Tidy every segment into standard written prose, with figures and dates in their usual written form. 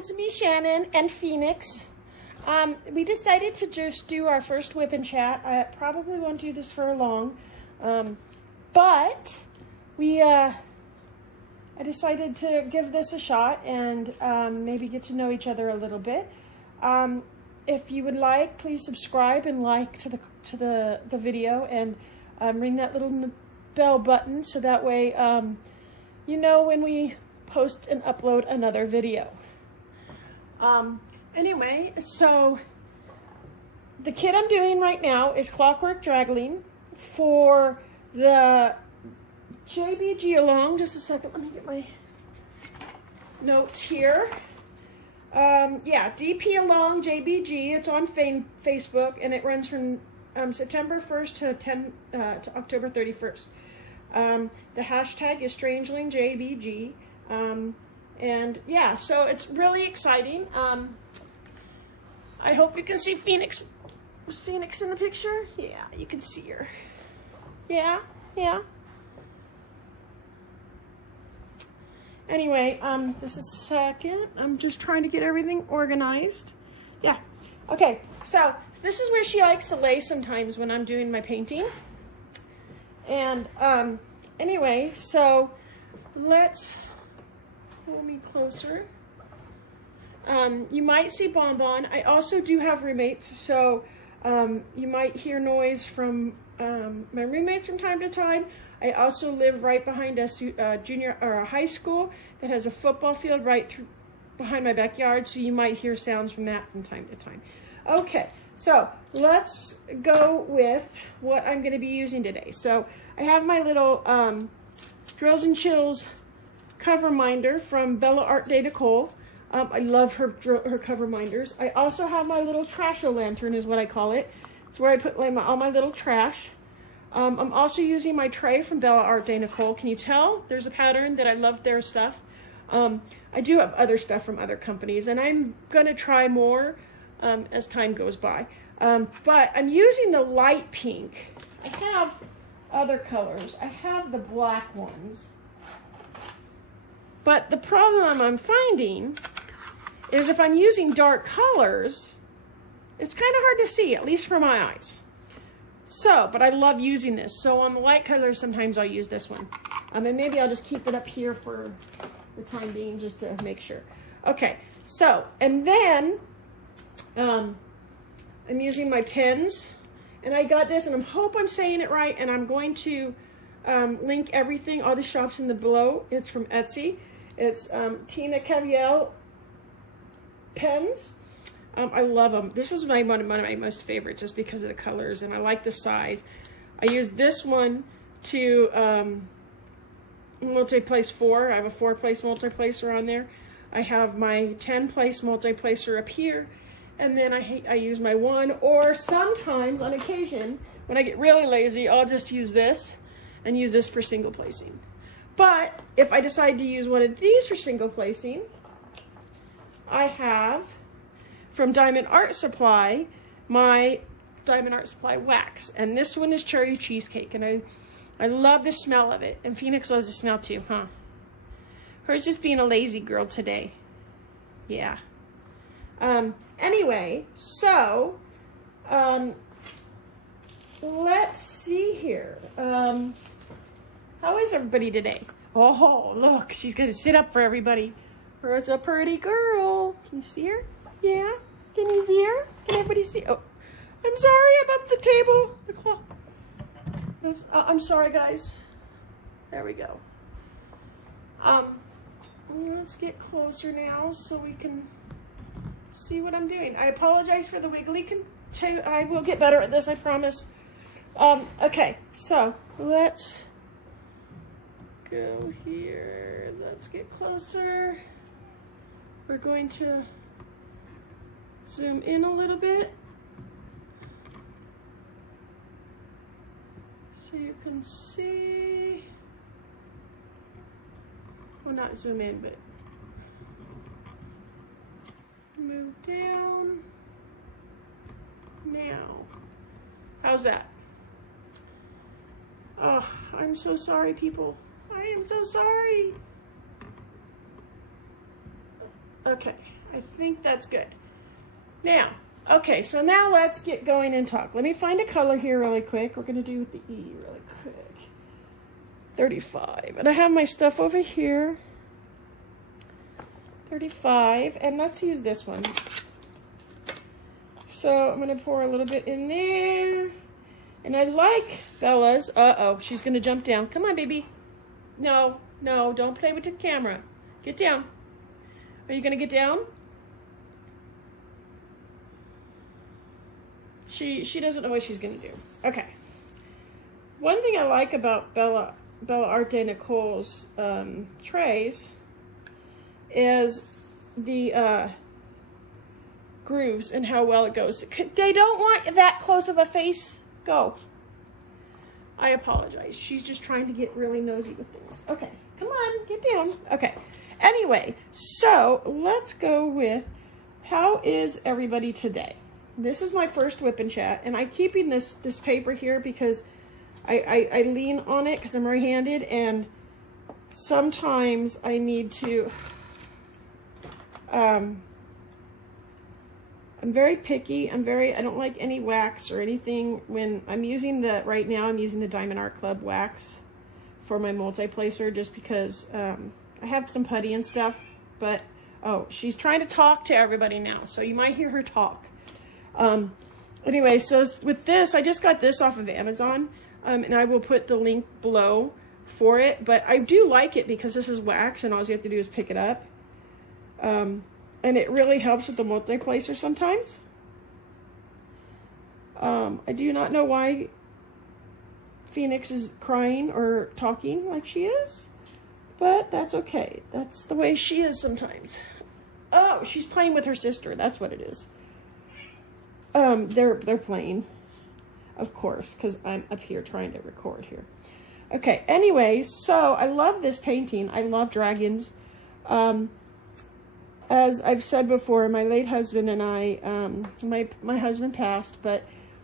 it's me, Shannon, and Phoenix. We decided to just do our first WIP and Chat. I probably won't do this for long, but I decided to give this a shot and maybe get to know each other a little bit. If you would like, please subscribe and like to the video, and ring that little bell button so that way you know when we post and upload another video. Anyway, so the kit I'm doing right now is Clockwork Dragling for the JBG along. Just a second, let me get my notes here. Yeah, DP along JBG. It's on Facebook, and it runs from September 1st to October 31st. The hashtag is StrangelingJBG. And yeah, so it's really exciting. I hope you can see Phoenix. Was Phoenix in the picture? Yeah, you can see her. Yeah, yeah. Anyway, just a second. I'm just trying to get everything organized. Yeah. Okay, so this is where she likes to lay sometimes when I'm doing my painting. And anyway, so let's pull me closer. You might see Bonbon. I also do have roommates, so you might hear noise from my roommates from time to time. I also live right behind a junior or a high school that has a football field right behind my backyard, so you might hear sounds from that from time to time. Okay, so let's go with what I'm going to be using today. So I have my little Drills and Chills cover minder from Bella Art de Nicole. I love her cover minders. I also have my little trash-o-lantern is what I call it. It's where I put like all my little trash. I'm also using my tray from Bella Art de Nicole. Can you tell? There's a pattern that I love their stuff. I do have other stuff from other companies, and I'm going to try more as time goes by. But I'm using the light pink. I have other colors. I have the black ones. But the problem I'm finding is if I'm using dark colors, it's kind of hard to see, at least for my eyes. So, but I love using this. So on the light colors, sometimes I'll use this one. And maybe I'll just keep it up here for the time being just to make sure. Okay, so, and then I'm using my pens. And I got this, and I hope I'm saying it right, and I'm going to link everything, all the shops in the below. It's from Etsy. It's Cavielle pens. I love them. This is one of my most favorite just because of the colors, and I like the size. I use this one to multi-place 4. I have a 4-place multi-placer on there. I have my 10-place multi-placer up here, and then I use my 1, or sometimes on occasion when I get really lazy, I'll just use this and use this for single placing. But if I decide to use one of these for single placing, I have from Diamond Art Supply my Diamond Art Supply wax, and this one is cherry cheesecake, and I love the smell of it, and Phoenix loves the smell too, huh? Hers just being a lazy girl today. Yeah. Anyway, so let's see here. How is everybody today? Oh, look, she's gonna sit up for everybody. Her's a pretty girl. Can you see her? Yeah. Can you see her? Can everybody see? Oh, I'm sorry, I'm up the table. The clock. I'm sorry, guys. There we go. Let's get closer now so we can see what I'm doing. I apologize for the wiggly. I will get better at this, I promise. Okay, so let's go here. Let's get closer. We're going to zoom in a little bit so you can see. Well, not zoom in, but move down. Now, how's that? Oh, I'm so sorry, people. I am so sorry. Okay, I think that's good. Now, okay, so now let's get going and talk. Let me find a color here really quick. We're going to do with the E really quick. 35. And I have my stuff over here. 35. And let's use this one. So I'm going to pour a little bit in there. And I like Bella's. Uh-oh, she's going to jump down. Come on, baby. No, no, don't play with the camera. Get down. Are you going to get down? She doesn't know what she's going to do. Okay. One thing I like about Bella Arte Nicole's trays is the grooves and how well it goes. They don't want that close of a face. Go. I apologize. She's just trying to get really nosy with things. Okay, come on, get down. Okay. Anyway, so let's go with how is everybody today? This is my first WIP and Chat, and I'm keeping this paper here because I lean on it because I'm right-handed, and sometimes I need to. I'm very picky. I don't like any wax or anything when I'm using right now I'm using the Diamond Art Club wax for my multi-placer just because I have some putty and stuff, but oh, she's trying to talk to everybody now, so you might hear her talk. Anyway, so with this, I just got this off of Amazon, and I will put the link below for it, but I do like it because this is wax and all you have to do is pick it up. And it really helps with the multi-placer sometimes. I do not know why Phoenix is crying or talking like she is, but that's okay. That's the way she is sometimes. Oh, she's playing with her sister. That's what it is. They're playing, of course, because I'm up here trying to record here. Okay, anyway, so I love this painting. I love dragons. As I've said before, my late husband and I, my husband passed, but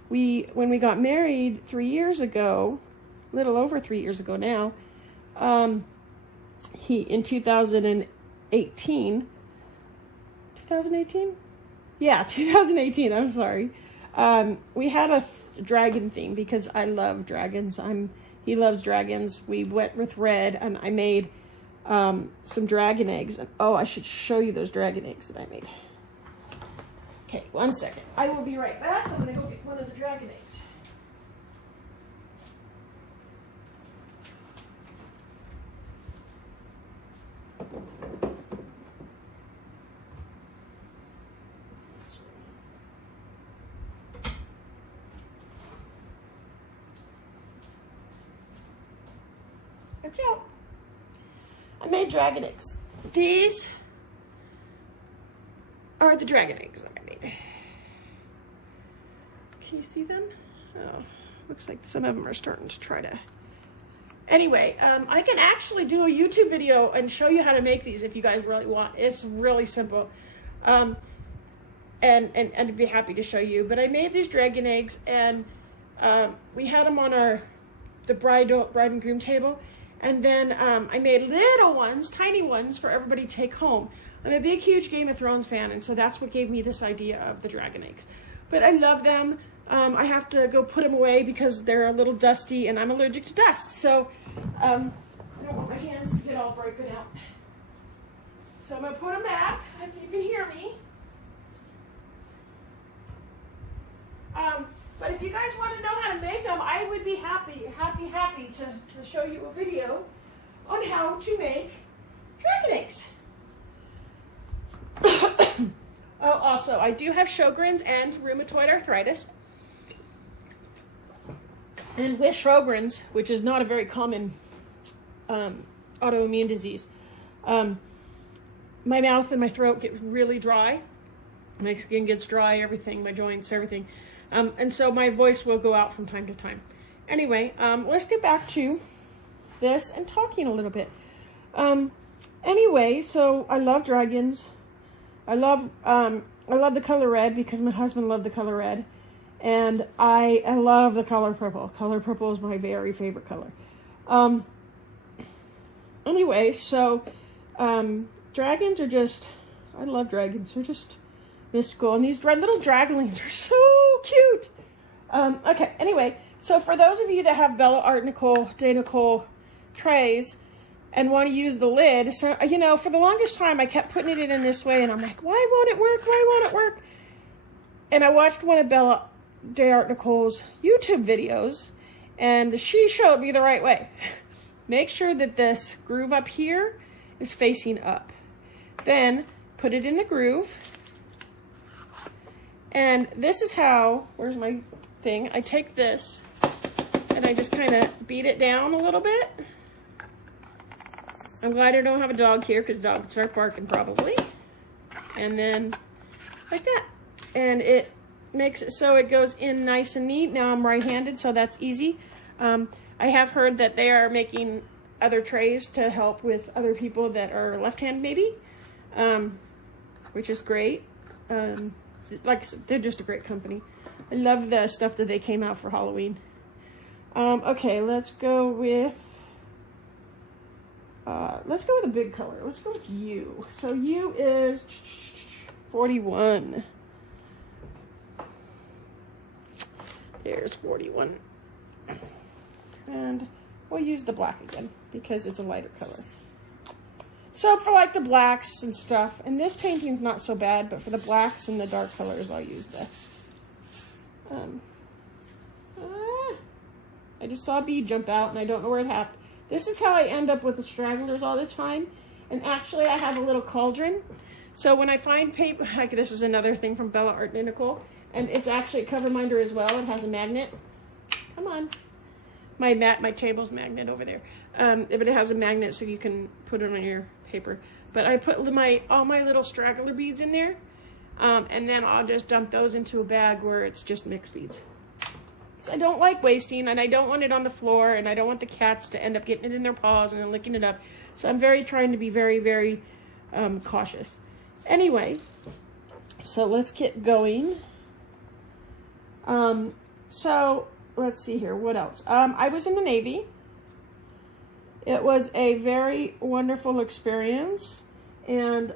when we got married 3 years ago, a little over 3 years ago now, in 2018, yeah, 2018, I'm sorry. We had a dragon theme because I love dragons. He loves dragons. We went with red, and I made some dragon eggs. Oh, I should show you those dragon eggs that I made. Okay, 1 second. I will be right back. I'm going to go get one of the dragon eggs. Watch out. I made dragon eggs. These are the dragon eggs that I made. Can you see them? Oh, looks like some of them are starting to try to. Anyway, I can actually do a YouTube video and show you how to make these if you guys really want. It's really simple. And I'd be happy to show you. But I made these dragon eggs, and we had them on the bride and groom table. And then I made little ones, tiny ones, for everybody to take home. I'm a big, huge Game of Thrones fan, and so that's what gave me this idea of the dragon eggs. But I love them. I have to go put them away because they're a little dusty, and I'm allergic to dust. So I don't want my hands to get all broken out. So I'm going to put them back, if you can hear me. But if you guys want to know how to make them, I would be happy to show you a video on how to make dragon eggs. Oh, also, I do have Sjogren's and rheumatoid arthritis. And with Sjogren's, which is not a very common autoimmune disease, my mouth and my throat get really dry. My skin gets dry, everything, my joints, everything. And so my voice will go out from time to time. Anyway, let's get back to this and talking a little bit. Anyway, so I love dragons. I love the color red because my husband loved the color red. And I love the color purple. Color purple is my very favorite color. Anyway, so dragons are just I love dragons. They're just mystical. And these little draglings are so cute. Okay, anyway, so for those of you that have Bella Art Nicole, Day Nicole trays and want to use the lid, so, you know, for the longest time I kept putting it in this way, and I'm like, why won't it work? Why won't it work? And I watched one of Bella Day Art Nicole's YouTube videos, and she showed me the right way. Make sure that this groove up here is facing up. Then put it in the groove. And this is how, where's my thing? I take this and I just kind of beat it down a little bit. I'm glad I don't have a dog here because the dog would start barking probably. And then like that. And it makes it so it goes in nice and neat. Now I'm right-handed, so that's easy. I have heard that they are making other trays to help with other people that are left-handed maybe, which is great. Like I said, they're just a great company. I love the stuff that they came out for Halloween. Okay, let's go with a big color. Let's go with U. So U is 41. There's 41. And we'll use the black again because it's a lighter color. So for like the blacks and stuff, and this painting's not so bad, but for the blacks and the dark colors, I'll use the, I just saw a bead jump out and I don't know where it happened. This is how I end up with the stragglers all the time. And actually I have a little cauldron. So when I find paper, like this is another thing from Bella Art Nicole, and it's actually a cover minder as well. It has a magnet. Come on. My table's magnet over there. But it has a magnet so you can put it on your paper. But I put all my little straggler beads in there. And then I'll just dump those into a bag where it's just mixed beads. So I don't like wasting, and I don't want it on the floor, and I don't want the cats to end up getting it in their paws and then licking it up. So I'm trying to be very, very cautious. Anyway, so let's get going. So let's see here. What else? I was in the Navy. It was a very wonderful experience, and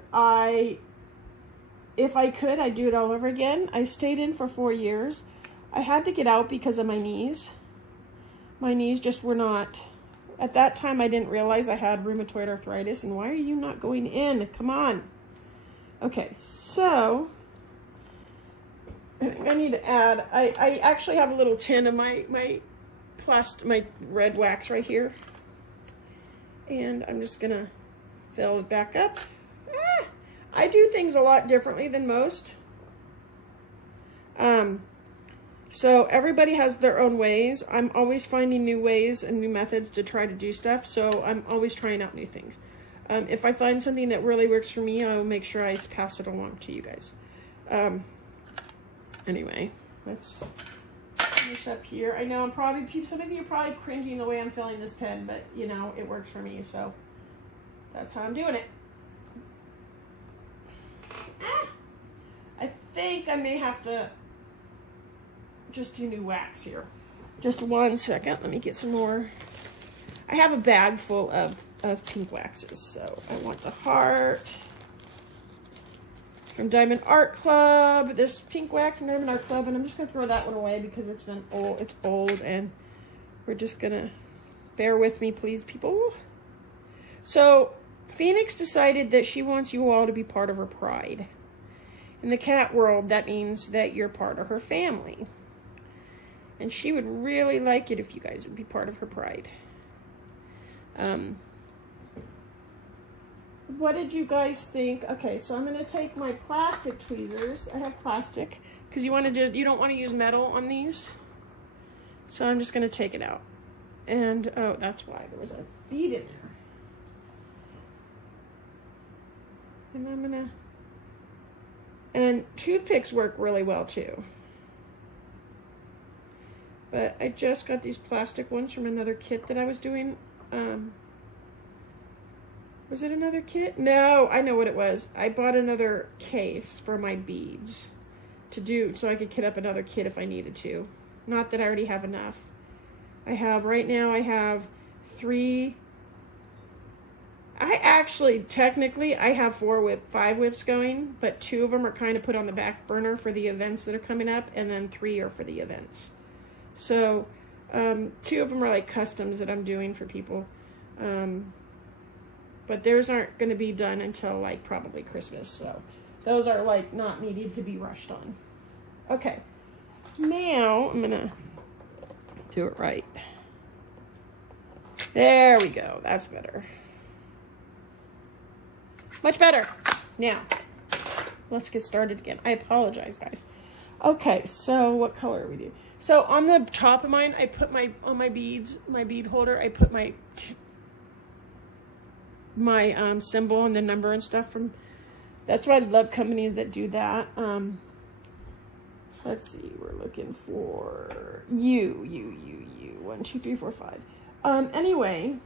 if I could, I'd do it all over again. I stayed in for 4 years. I had to get out because of my knees. My knees just were not, at that time I didn't realize I had rheumatoid arthritis, and why are you not going in? Come on. Okay, so I need to add, I actually have a little tin of my red wax right here. And I'm just gonna fill it back up. I do things a lot differently than most. So everybody has their own ways. I'm always finding new ways and new methods to try to do stuff. So I'm always trying out new things. If I find something that really works for me, I'll make sure I pass it along to you guys. Anyway, let's finish up here. I know some of you are probably cringing the way I'm filling this pen, but you know, it works for me, so that's how I'm doing it. I think I may have to just do new wax here. Just 1 second, let me get some more. I have a bag full of pink waxes, so I want the heart from Diamond Art Club. This pink wax from Diamond Art Club, and I'm just gonna throw that one away because it's old, and we're just gonna bear with me, please, people. So Phoenix decided that she wants you all to be part of her pride. In the cat world, that means that you're part of her family. And she would really like it if you guys would be part of her pride. What did you guys think? Okay, so I'm gonna take my plastic tweezers. I have plastic because you don't want to use metal on these. So I'm just gonna take it out. And oh, that's why there was a bead in there. And I'm gonna. And toothpicks work really well too. But I just got these plastic ones from another kit that I was doing. Was it another kit? No, I know what it was. I bought another case for my beads to do, so I could kit up another kit if I needed to. Not that I already have enough. Right now I have 3. I I actually, technically, I have 5 whips going, but 2 of them are kind of put on the back burner for the events that are coming up, and then 3 are for the events. So, 2 of them are like customs that I'm doing for people. But theirs aren't going to be done until like probably Christmas. So, those are like not needed to be rushed on. Okay. Now, I'm going to do it right. There we go. That's better. Much better. Now, let's get started again. I apologize, guys. Okay, so what color are we doing? So on the top of mine, I put on my beads, my bead holder, I put my symbol and the number and stuff from. That's why I love companies that do that. Let's see, we're looking for U. 1, 2, 3, 4, 5. Anyway.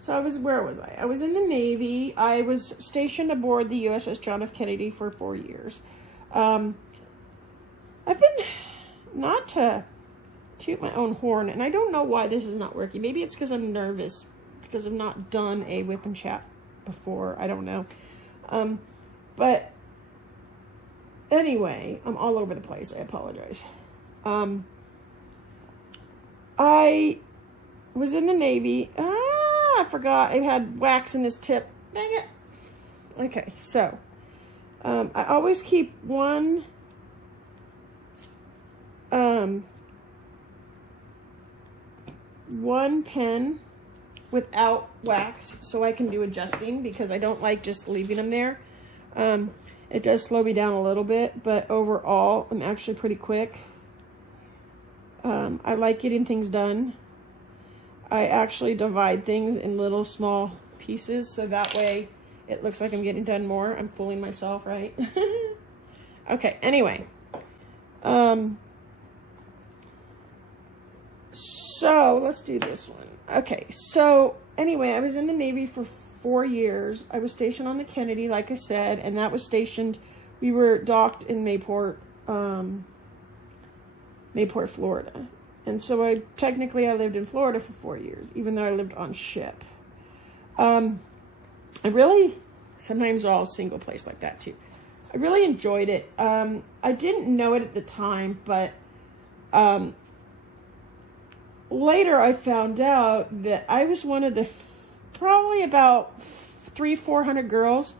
So where was I? I was in the Navy. I was stationed aboard the USS John F. Kennedy for 4 years. I've been, not to toot my own horn, and I don't know why this is not working. Maybe it's because I'm nervous, because I've not done a WIP and Chat before. I don't know. But anyway, I'm all over the place. I apologize. I was in the Navy. I forgot I had wax in this tip. Dang it. Okay, so I always keep one pen without wax so I can do adjusting, because I don't like just leaving them there. It does slow me down a little bit, but overall I'm actually pretty quick. I like getting things done. I actually divide things in little small pieces, so that way it looks like I'm getting done more. I'm fooling myself, right? Okay, anyway. So let's do this one. Okay, so anyway, I was in the Navy for 4 years. I was stationed on the Kennedy, like I said, and that was stationed, we were docked in Mayport, Florida. And so I lived in Florida for 4 years, even though I lived on ship. I really, sometimes all single place like that too. I really enjoyed it. I didn't know it at the time, but later I found out that I was one of the probably about 300-400 girls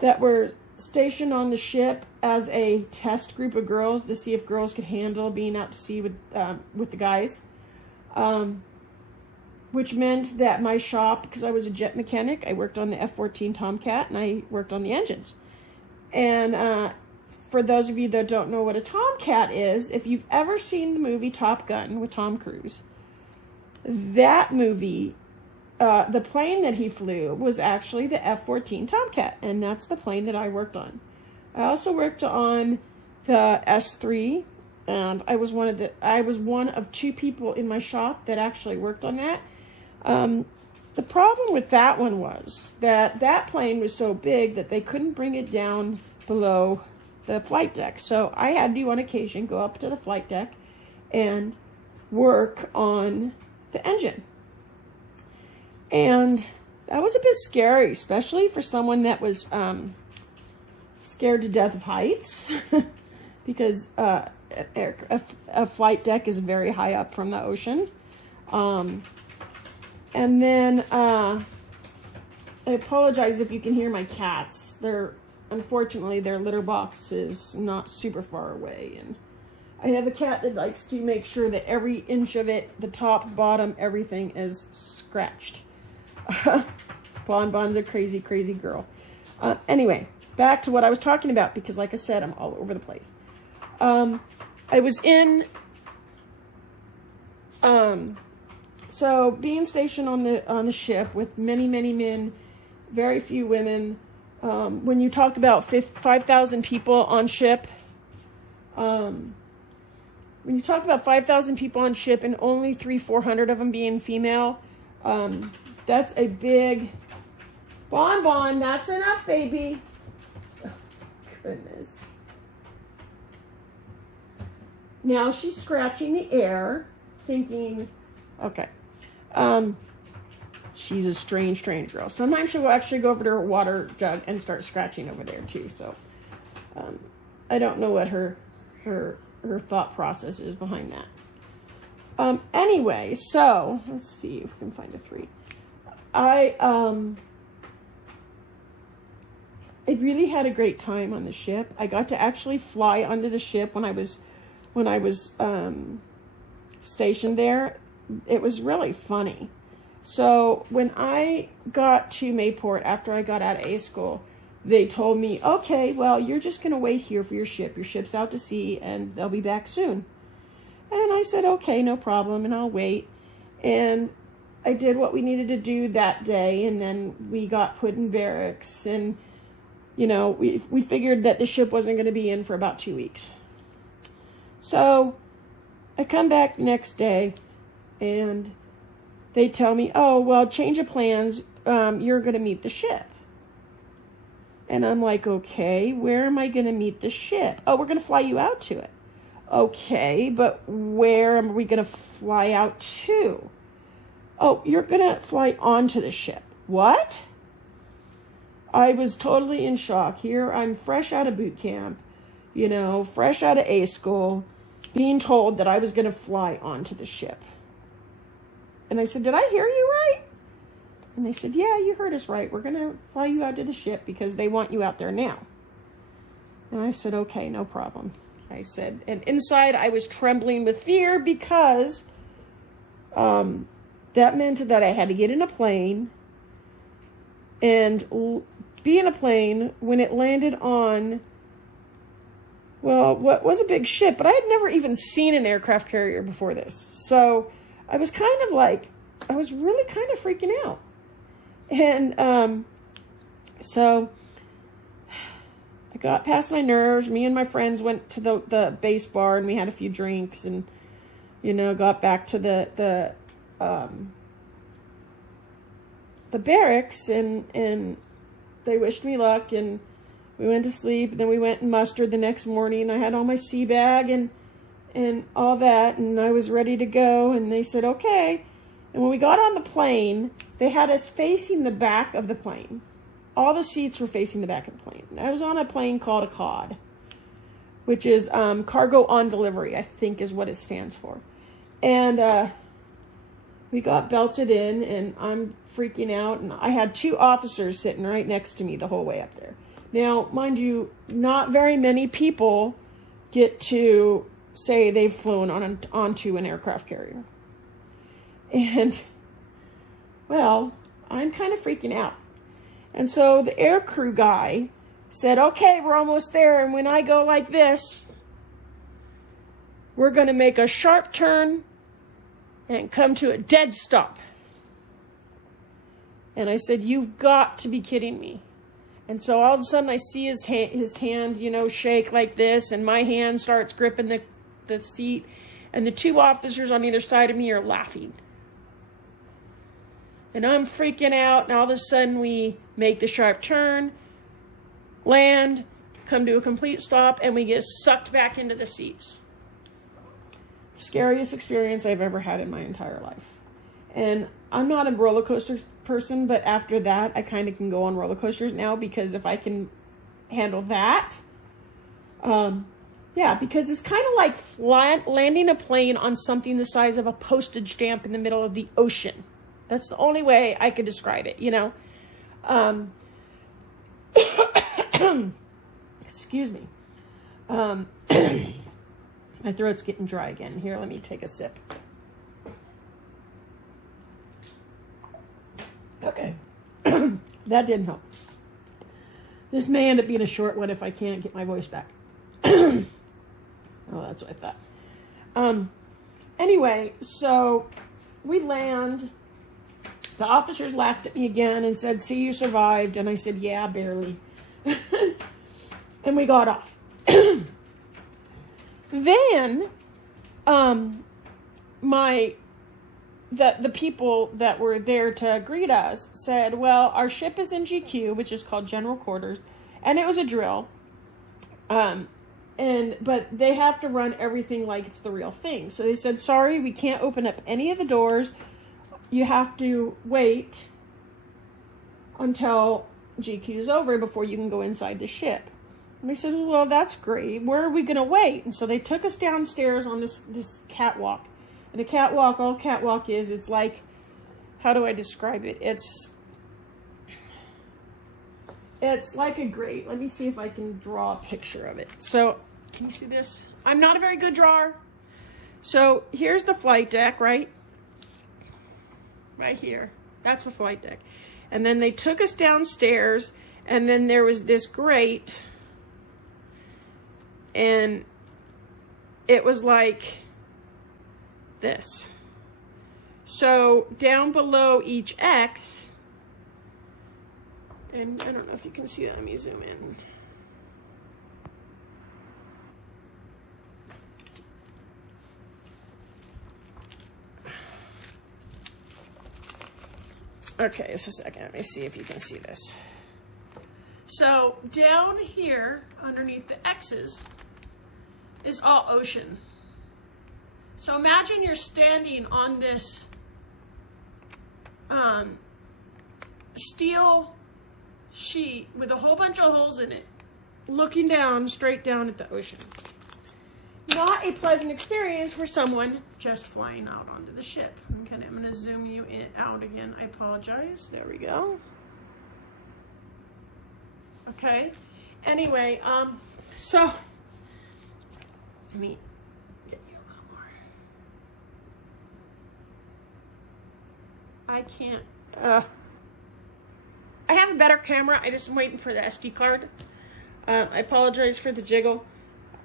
that were stationed on the ship as a test group of girls to see if girls could handle being out to sea with the guys, which meant that my shop, because I was a jet mechanic, I worked on the F-14 Tomcat and I worked on the engines. And for those of you that don't know what a Tomcat is, if you've ever seen the movie Top Gun with Tom Cruise, that movie, the plane that he flew was actually the F-14 Tomcat, and that's the plane that I worked on. I also worked on the S3, and I was one of 2 people in my shop that actually worked on that. The problem with that one was that plane was so big that they couldn't bring it down below the flight deck. So I had to, on occasion, go up to the flight deck and work on the engine. And that was a bit scary, especially for someone that was scared to death of heights, because a flight deck is very high up from the ocean. And then I apologize if you can hear my cats. Unfortunately, their litter box is not super far away, and I have a cat that likes to make sure that every inch of it, the top, bottom, everything is scratched. Bonbon's a crazy, crazy girl. Anyway, back to what I was talking about, because like I said, I'm all over the place. I was in, so being stationed on the ship with many, many men, very few women. When you talk about 5,000 people on ship, when you talk about 5,000 people on ship and only 300-400 of them being female, that's a big bonbon. That's enough, baby. Oh, goodness. Now she's scratching the air, thinking, okay. she's a strange girl. Sometimes she'll actually go over to her water jug and start scratching over there too. So I don't know what her thought process is behind that. Anyway, so let's see if we can find a 3. I really had a great time on the ship. I got to actually fly onto the ship when I was stationed there. It was really funny. So when I got to Mayport after I got out of A school, they told me, okay, well, you're just going to wait here for your ship. Your ship's out to sea and they'll be back soon. And I said, okay, no problem. And I'll wait. And I did what we needed to do that day. And then we got put in barracks. And, you know, we figured that the ship wasn't going to be in for about 2 weeks. So I come back the next day and they tell me, oh, well, change of plans. You're going to meet the ship. And I'm like, okay, where am I going to meet the ship? Oh, we're going to fly you out to it. Okay, but where are we going to fly out to? Oh, you're going to fly onto the ship. What? I was totally in shock. Here I'm fresh out of boot camp, you know, fresh out of A school, being told that I was going to fly onto the ship. And I said, did I hear you right? And they said, yeah, you heard us right. We're going to fly you out to the ship because they want you out there now. And I said, okay, no problem. I said, and inside I was trembling with fear because that meant that I had to get in a plane and be in a plane when it landed on, well, what was a big ship, but I had never even seen an aircraft carrier before this. So I was kind of like, I was really kind of freaking out. And so I got past my nerves. Me and my friends went to the base bar and we had a few drinks and, you know, got back to the barracks and they wished me luck and we went to sleep. And then we went and mustered the next morning. I had all my sea bag and all that, and I was ready to go. And they said, okay. And when we got on the plane, they had us facing the back of the plane. All the seats were facing the back of the plane. I was on a plane called a COD, which is Cargo on Delivery, I think is what it stands for. And we got belted in, and I'm freaking out. And I had 2 officers sitting right next to me the whole way up there. Now, mind you, not very many people get to say they've flown onto an aircraft carrier. And, well, I'm kind of freaking out. And so the air crew guy said, okay, we're almost there. And when I go like this, we're going to make a sharp turn and come to a dead stop. And I said, you've got to be kidding me. And so all of a sudden I see his hand, you know, shake like this. And my hand starts gripping the seat. And the 2 officers on either side of me are laughing. And I'm freaking out, and all of a sudden we make the sharp turn, land, come to a complete stop, and we get sucked back into the seats. Scariest experience I've ever had in my entire life. And I'm not a roller coaster person, but after that, I kind of can go on roller coasters now, because if I can handle that, yeah, because it's kind of like landing a plane on something the size of a postage stamp in the middle of the ocean. That's the only way I could describe it, you know. Excuse me. My throat's getting dry again. Here, let me take a sip. Okay. That didn't help. This may end up being a short one if I can't get my voice back. Oh, that's what I thought. Anyway, so we land. The officers laughed at me again and said, see, you survived. And I said, yeah, barely. And we got off. Then, the people that were there to greet us said, well, our ship is in GQ, which is called General Quarters. And it was a drill. But they have to run everything like it's the real thing. So they said, sorry, we can't open up any of the doors. you have to wait until GQ is over before you can go inside the ship. And I said, well, that's great. Where are we going to wait? And so they took us downstairs on this catwalk. And a catwalk, all catwalk is, it's like, how do I describe it? It's like a grate. Let me see if I can draw a picture of it. So, can you see this? I'm not a very good drawer. So, here's the flight deck, right? Right here. That's the flight deck. And then they took us downstairs, and then there was this grate, and it was like this. So, down below each X, and I don't know if you can see that. Let me zoom in. Okay, just a second. Let me see if you can see this. So down here, underneath the X's, is all ocean. So imagine you're standing on this steel sheet with a whole bunch of holes in it, looking down, straight down at the ocean. Not a pleasant experience for someone just flying out onto the ship. Okay, I'm going to zoom you out again. I apologize. There we go. Okay. Anyway, so let me get you a little more. I can't. I have a better camera. I just am waiting for the SD card. I apologize for the jiggle.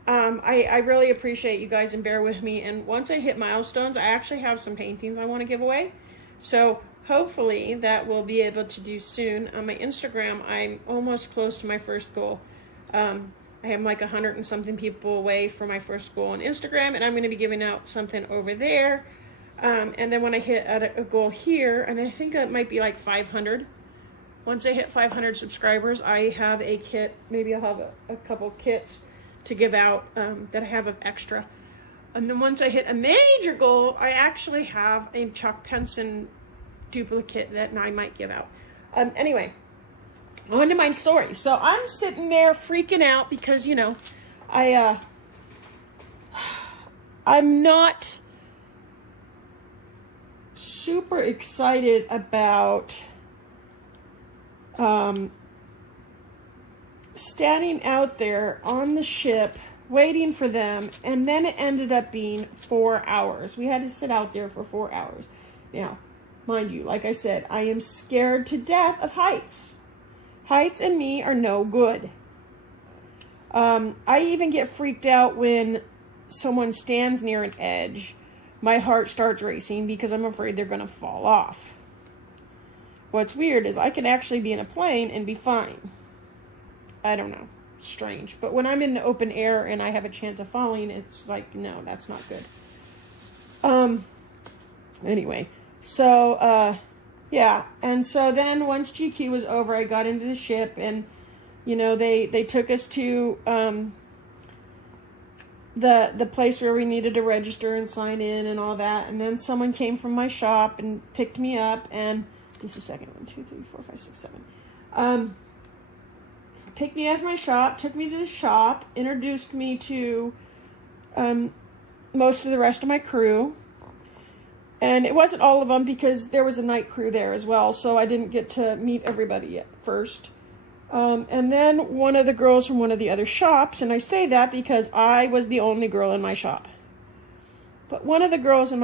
I really appreciate you guys and bear with me. And once I hit milestones, I actually have some paintings I want to give away. So hopefully that we'll be able to do soon. On my Instagram, I'm almost close to my first goal. I am like 100 and something people away from my first goal on Instagram, and I'm going to be giving out something over there. And then when I hit a goal here, and I think that might be like 500. Once I hit 500 subscribers, I have a kit. Maybe I'll have a couple kits to give out that I have of extra. And then once I hit a major goal, I actually have a Chuck Penson duplicate that I might give out. Anyway, on to my story. So I'm sitting there freaking out because, you know, I'm not super excited about standing out there on the ship waiting for them, and then it ended up being 4 hours. We had to sit out there for 4 hours. Now, mind you, like I said, I am scared to death of heights. Heights and me are no good. I even get freaked out when someone stands near an edge. My heart starts racing because I'm afraid they're going to fall off. What's weird is I can actually be in a plane and be fine. I don't know. Strange. But when I'm in the open air and I have a chance of falling, it's like, no, that's not good. Anyway. So, yeah. And so then once GQ was over, I got into the ship and, you know, they took us to, the place where we needed to register and sign in and all that. And then someone came from my shop and picked me up and, just a second, 1, 2, 3, 4, 5, 6, 7. Picked me up from my shop, took me to the shop, introduced me to most of the rest of my crew. And it wasn't all of them because there was a night crew there as well, so I didn't get to meet everybody at first. And then one of the girls from one of the other shops, and I say that because I was the only girl in my shop. But one of the girls in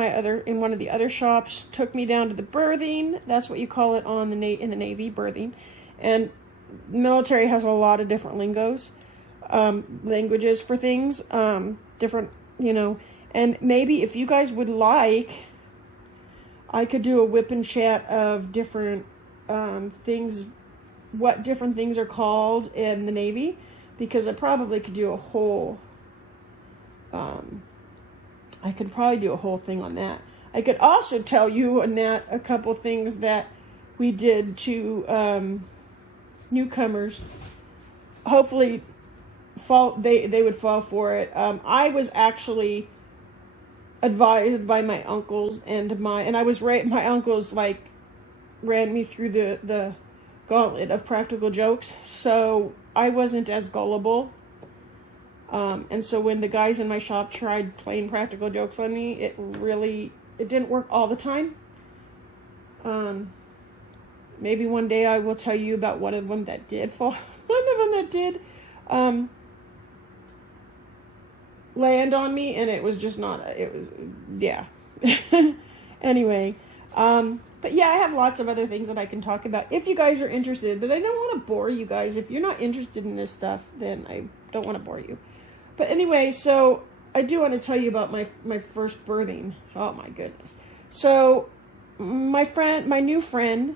one of the other shops took me down to the berthing. That's what you call it in the Navy, berthing. And military has a lot of different languages for things, different, you know. And maybe if you guys would like, I could do a WIP and Chat of different things, what different things are called in the Navy, because I probably could do a whole, I could probably do a whole thing on that. I could also tell you on that a couple things that we did to newcomers. Hopefully they would fall for it. I was actually advised by my uncles and I was right. My uncles like ran me through the gauntlet of practical jokes, so I wasn't as gullible. And so when the guys in my shop tried playing practical jokes on me, it didn't work all the time. Maybe one day I will tell you about one of them that did fall. One of them that did land on me, and it was just not, it was, yeah. Anyway, but yeah, I have lots of other things that I can talk about if you guys are interested, but I don't want to bore you guys. If you're not interested in this stuff, then I don't want to bore you. But anyway, so I do want to tell you about my first birthing. Oh my goodness. So my new friend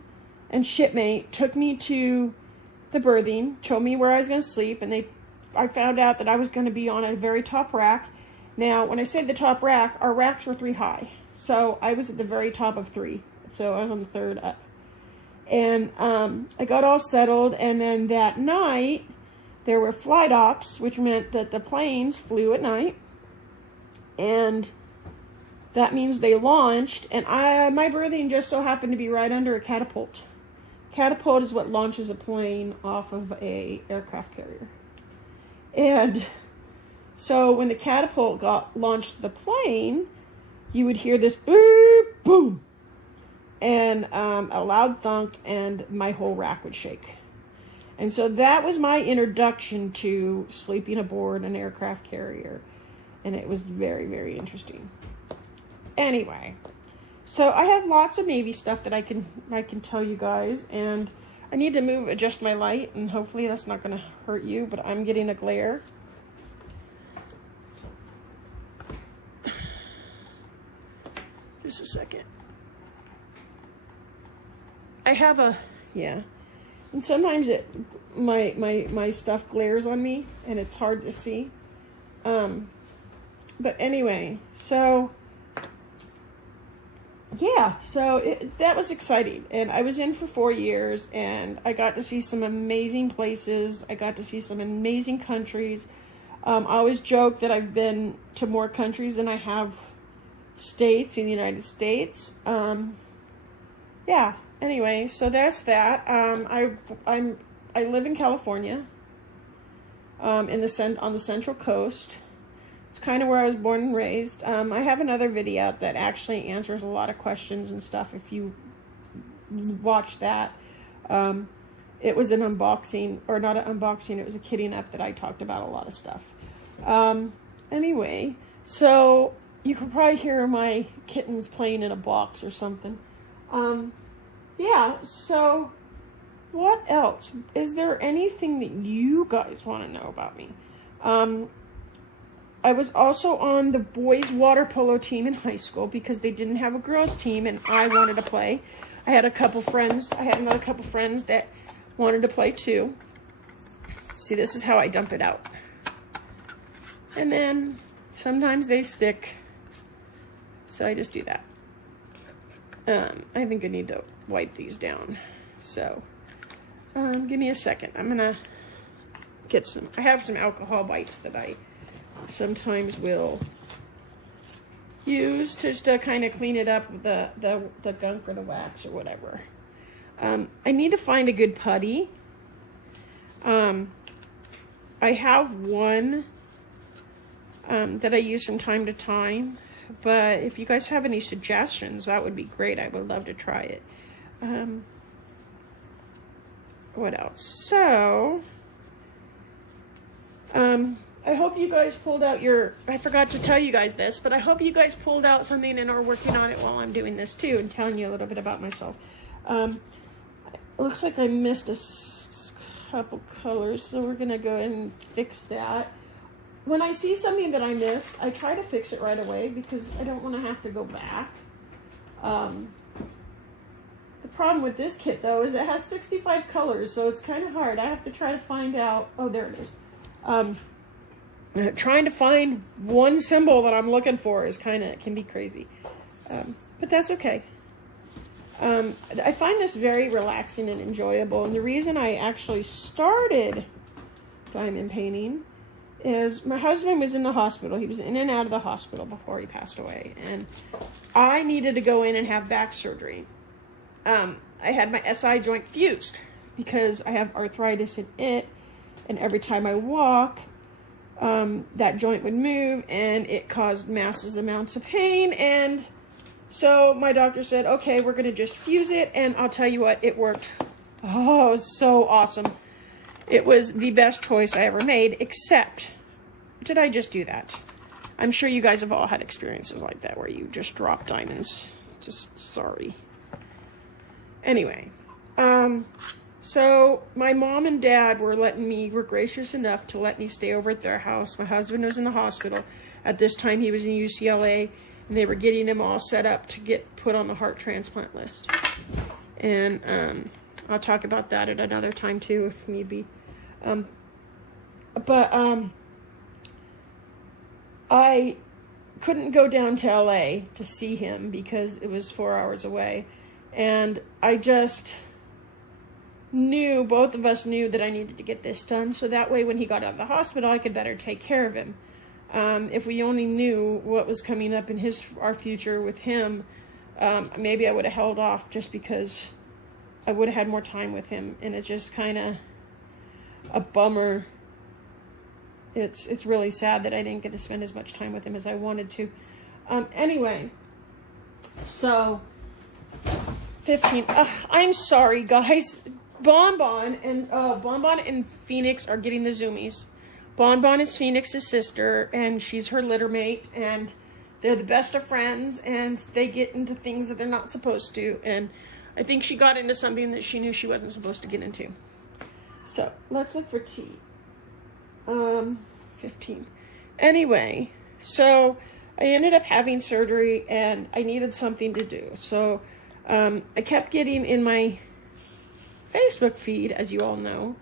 and shipmate took me to the birthing, told me where I was going to sleep, and I found out that I was going to be on a very top rack. Now, when I say the top rack, our racks were 3 high. So I was at the very top of 3. So I was on the 3rd up. And I got all settled, and then that night, there were flight ops, which meant that the planes flew at night. And that means they launched, and my birthing just so happened to be right under a catapult. Catapult is what launches a plane off of a aircraft carrier. And so when the catapult launched the plane, you would hear this boom, boom, and a loud thunk, and my whole rack would shake. And so that was my introduction to sleeping aboard an aircraft carrier. And it was very, very interesting. Anyway, so I have lots of Navy stuff that I can tell you guys, and I need to adjust my light, and hopefully that's not going to hurt you, but I'm getting a glare. Just a second. I have yeah, and sometimes my stuff glares on me, and it's hard to see. But anyway, so yeah, so that was exciting, and I was in for 4 years, and I got to see some amazing places. I got to see some amazing countries. I always joke that I've been to more countries than I have states in the United States. Yeah. Anyway, so that's that. I live in California, on the Central Coast. It's kind of where I was born and raised. I have another video out that actually answers a lot of questions and stuff. If you watch that, it was an unboxing, or not an unboxing. It was a kitting up that I talked about a lot of stuff. Anyway, so you can probably hear my kittens playing in a box or something. Yeah, so what else? Is there anything that you guys want to know about me? I was also on the boys water polo team in high school because they didn't have a girls team and I wanted to play. I had another couple friends that wanted to play too. See, this is how I dump it out. And then sometimes they stick. So I just do that. I think I need to wipe these down. So, give me a second. I'm gonna get I have some alcohol wipes that I sometimes will use just to kind of clean it up with the gunk or the wax or whatever. I need to find a good putty. I have one that I use from time to time. But if you guys have any suggestions, that would be great. I would love to try it. What else? So, I hope you guys pulled out I forgot to tell you guys this, but I hope you guys pulled out something and are working on it while I'm doing this too and telling you a little bit about myself. It looks like I missed a couple colors, so we're going to go ahead and fix that. When I see something that I missed, I try to fix it right away because I don't want to have to go back. The problem with this kit, though, is it has 65 colors, so it's kind of hard. I have to try to find out... Oh, there it is. Trying to find one symbol that I'm looking for can be crazy. But that's okay. I find this very relaxing and enjoyable, and the reason I actually started diamond painting is my husband was in the hospital. He was in and out of the hospital before he passed away. And I needed to go in and have back surgery. I had my SI joint fused because I have arthritis in it. And every time I walk, that joint would move and it caused massive amounts of pain. And so my doctor said, okay, we're going to just fuse it. And I'll tell you what, it worked. Oh, it was so awesome. It was the best choice I ever made, except, did I just do that? I'm sure you guys have all had experiences like that where you just drop diamonds. Just sorry. Anyway, so my mom and dad were gracious enough to let me stay over at their house. My husband was in the hospital. At this time, he was in UCLA, and they were getting him all set up to get put on the heart transplant list. And I'll talk about that at another time too, if need be. I couldn't go down to LA to see him because it was 4 hours away. And I just knew, both of us knew that I needed to get this done. So that way when he got out of the hospital, I could better take care of him. If we only knew what was coming up in our future with him, maybe I would have held off just because I would have had more time with him. And it's just kind of a bummer. It's really sad that I didn't get to spend as much time with him as I wanted to. Anyway, so 15. I'm sorry, guys. Bonbon and Phoenix are getting the zoomies. Bonbon is Phoenix's sister, and she's her litter mate, and they're the best of friends, and they get into things that they're not supposed to. And I think she got into something that she knew she wasn't supposed to get into. So let's look for tea. 15. Anyway, so I ended up having surgery and I needed something to do. So I kept getting in my Facebook feed, as you all know,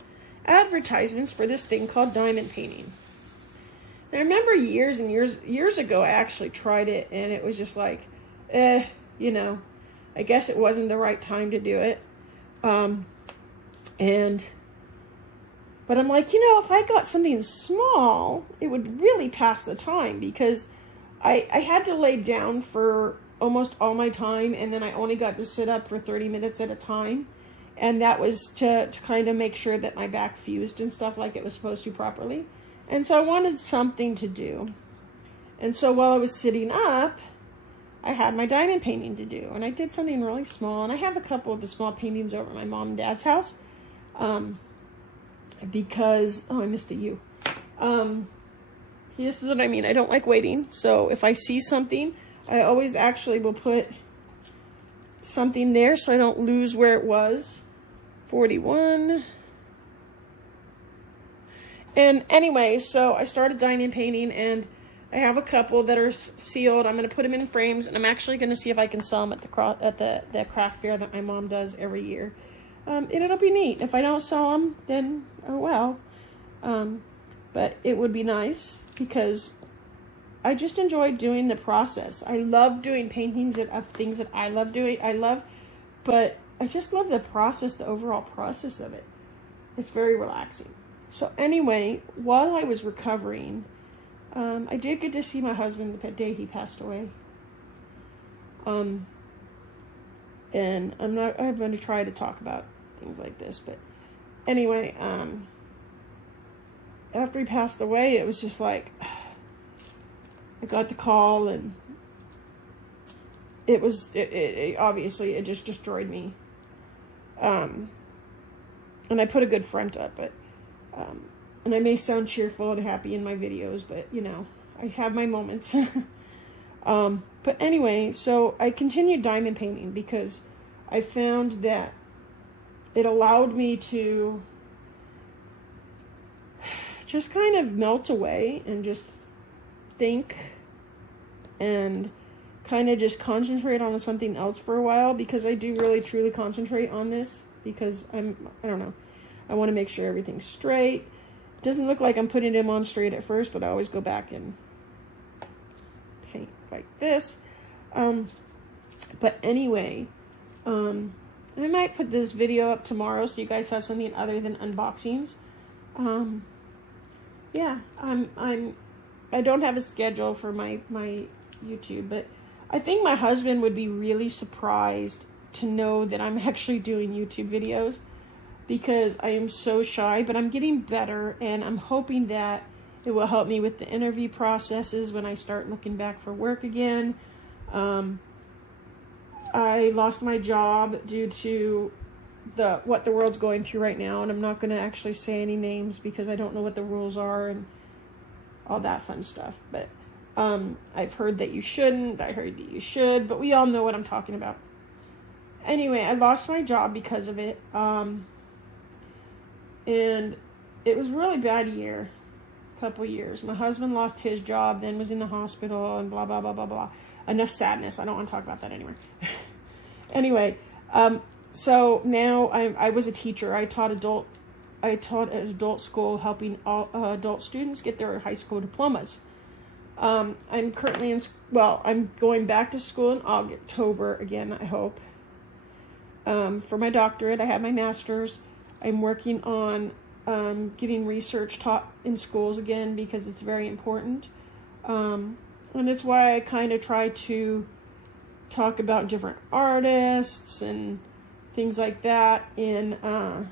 advertisements for this thing called diamond painting. And I remember years and years ago, I actually tried it and it was just like, you know, I guess it wasn't the right time to do it. But I'm like, you know, if I got something small, it would really pass the time, because I had to lay down for almost all my time, and then I only got to sit up for 30 minutes at a time. And that was to kind of make sure that my back fused and stuff like it was supposed to properly. And so I wanted something to do. And so while I was sitting up, I had my diamond painting to do. And I did something really small. And I have a couple of the small paintings over at my mom and dad's house. Because, oh, I missed a U. See, this is what I mean. I don't like waiting. So if I see something, I always actually will put something there so I don't lose where it was. 41. And anyway, so I started diamond painting, and I have a couple that are sealed. I'm going to put them in frames, and I'm actually going to see if I can sell them at the craft fair that my mom does every year. And it'll be neat. If I don't sell them, then oh well. But it would be nice, because I just enjoy doing the process. I love doing paintings of things that I love doing. But I just love the process, the overall process of it. It's very relaxing. So anyway, while I was recovering, I did get to see my husband the day he passed away. And I'm going to try to talk about things like this, but anyway, after he passed away, it was just like, I got the call, and it obviously, it just destroyed me. And I put a good front up, but, and I may sound cheerful and happy in my videos, but you know, I have my moments. But anyway, so I continued diamond painting because I found that it allowed me to just kind of melt away and just think and kind of just concentrate on something else for a while, because I do really truly concentrate on this, because I don't know, I want to make sure everything's straight. It doesn't look like I'm putting them on straight at first, but I always go back and paint like this. But anyway, I might put this video up tomorrow so you guys have something other than unboxings. yeah, I don't have a schedule for my YouTube, but I think my husband would be really surprised to know that I'm actually doing YouTube videos, because I am so shy, but I'm getting better, and I'm hoping that it will help me with the interview processes when I start looking back for work again. I lost my job due to what the world's going through right now, and I'm not going to actually say any names because I don't know what the rules are and all that fun stuff. But I've heard that you shouldn't. I heard that you should, but we all know what I'm talking about. Anyway, I lost my job because of it, and it was a really bad year. Couple years. My husband lost his job, then was in the hospital, and blah blah blah blah blah. Enough sadness. I don't want to talk about that anymore. Anyway, so now I was a teacher. I taught at adult school, helping all adult students get their high school diplomas. I'm currently I'm going back to school in October again, I hope. For my doctorate, I have my master's. I'm working on getting research taught in schools again, because it's very important. And it's why I kind of try to talk about different artists and things like that in the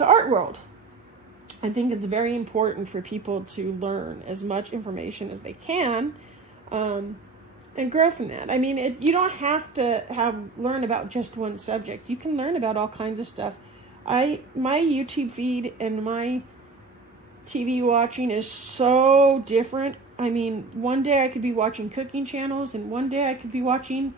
art world. I think it's very important for people to learn as much information as they can, and grow from that. I mean, you don't have to learn about just one subject. You can learn about all kinds of stuff. My YouTube feed and my TV watching is so different. I mean, one day I could be watching cooking channels, and one day I could be watching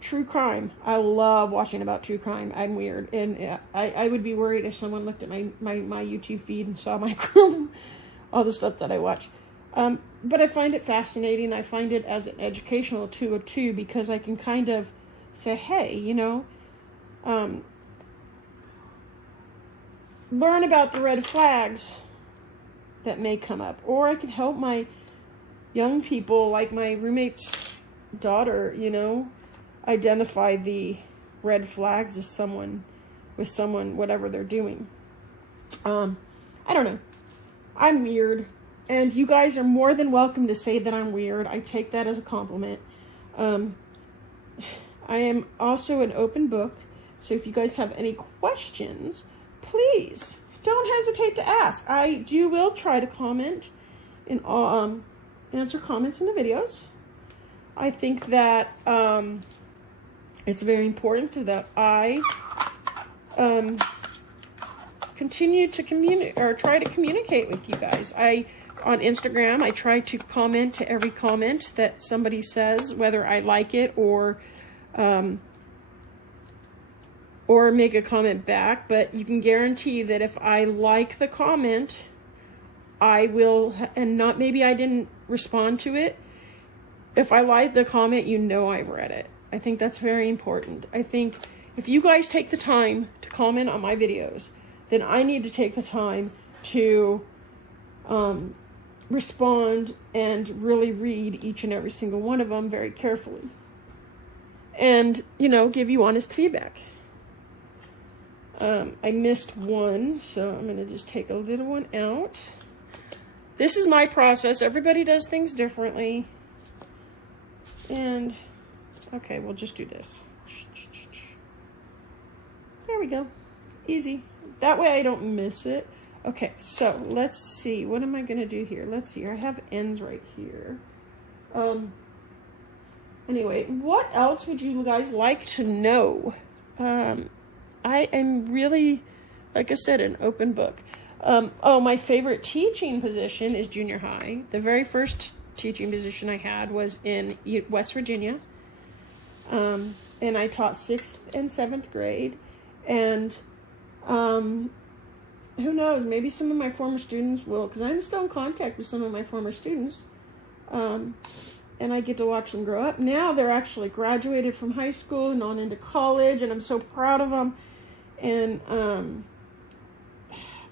true crime. I love watching about true crime. I'm weird, and I would be worried if someone looked at my YouTube feed and saw my all the stuff that I watch. But I find it fascinating. I find it as an educational tool too, because I can kind of say, hey, learn about the red flags that may come up. Or I can help my young people, like my roommate's daughter, identify the red flags of someone, whatever they're doing. I don't know. I'm weird. And you guys are more than welcome to say that I'm weird. I take that as a compliment. I am also an open book. So if you guys have any questions, please don't hesitate to ask. I will try to comment and answer comments in the videos. I think that it's very important that I continue to communicate, or try to communicate with you guys. On Instagram, I try to comment to every comment that somebody says, whether I like it or make a comment back. But you can guarantee that if I like the comment, I will, and not maybe I didn't respond to it. If I like the comment, I've read it. I think that's very important. I think if you guys take the time to comment on my videos, then I need to take the time to respond and really read each and every single one of them very carefully, and give you honest feedback. I missed one, so I'm going to just take a little one out. This is my process. Everybody does things differently, and okay, we'll just do this. There we go. Easy. That way I don't miss it. Okay, so let's see. What am I going to do here? Let's see. I have ends right here. Anyway, what else would you guys like to know? I am really, like I said, an open book. My favorite teaching position is junior high. The very first teaching position I had was in West Virginia. And I taught 6th and 7th grade. And who knows, maybe some of my former students will, because I'm still in contact with some of my former students, and I get to watch them grow up. Now they're actually graduated from high school and on into college, and I'm so proud of them. And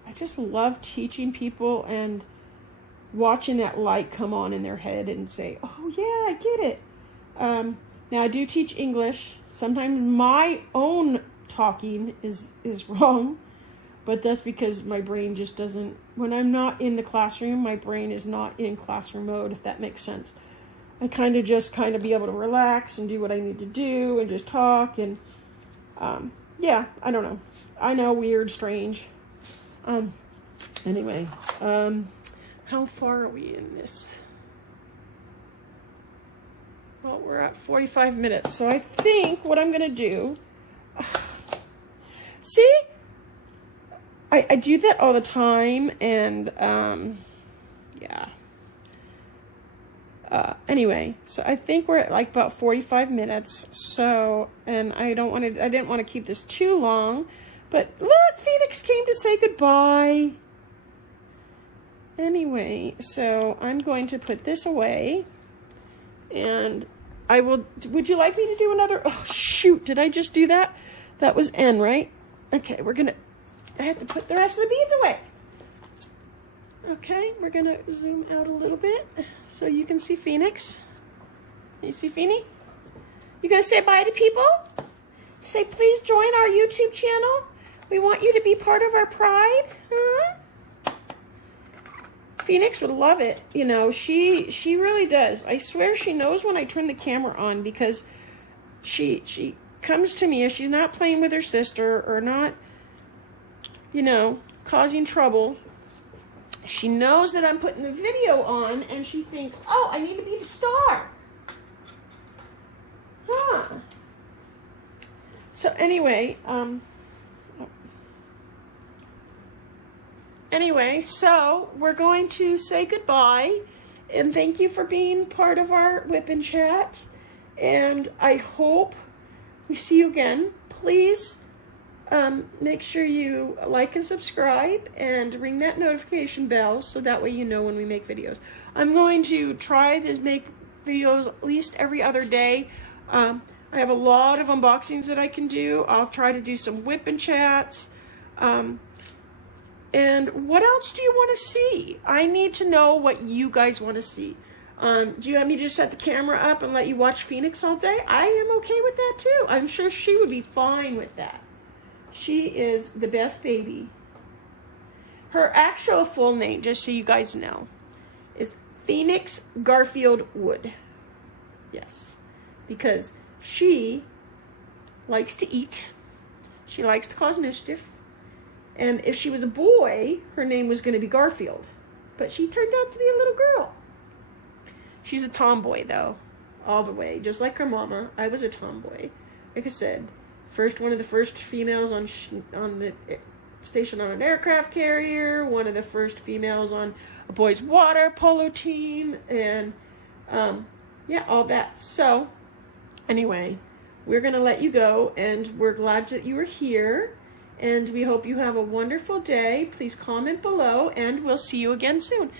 I just love teaching people and watching that light come on in their head and say, oh yeah, I get it. Now I do teach English. Sometimes my own talking is wrong. But that's because my brain just doesn't, when I'm not in the classroom, my brain is not in classroom mode, if that makes sense. I kind of be able to relax and do what I need to do and just talk and, yeah, I don't know. I know, weird, strange. Anyway, how far are we in this? Well, we're at 45 minutes. So I think what I'm going to do, see, I do that all the time. And, yeah. Anyway, so I think we're at like about 45 minutes. So, and I didn't want to keep this too long, but look, Phoenix came to say goodbye. Anyway, so I'm going to put this away and would you like me to do another? Oh, shoot. Did I just do that? That was N, right? Okay, I have to put the rest of the beads away. Okay, we're gonna zoom out a little bit so you can see Phoenix. Can you see Feeny? You gonna say bye to people? Say, please join our YouTube channel. We want you to be part of our pride, huh? Phoenix would love it. You know, she really does. I swear she knows when I turn the camera on because she comes to me if she's not playing with her sister or not, you know, causing trouble. She knows that I'm putting the video on and she thinks, oh, I need to be the star. Huh. So anyway, so we're going to say goodbye and thank you for being part of our WIP and Chat. And I hope we see you again. Please make sure you like and subscribe and ring that notification bell so that way you know when we make videos. I'm going to try to make videos at least every other day. I have a lot of unboxings that I can do. I'll try to do some WIP and Chats. And what else do you want to see? I need to know what you guys want to see. Do you want me to just set the camera up and let you watch Phoenix all day? I am okay with that too. I'm sure she would be fine with that. She is the best baby. Her actual full name, just so you guys know, is Phoenix Garfield Wood. Yes, because she likes to eat. She likes to cause mischief. And if she was a boy, her name was going to be Garfield. But she turned out to be a little girl. She's a tomboy, though, all the way. Just like her mama, I was a tomboy. Like I said, one of the first females on the station on an aircraft carrier. One of the first females on a boys' water polo team. And, yeah, all that. So, anyway, we're going to let you go. And we're glad that you were here. And we hope you have a wonderful day. Please comment below, and we'll see you again soon.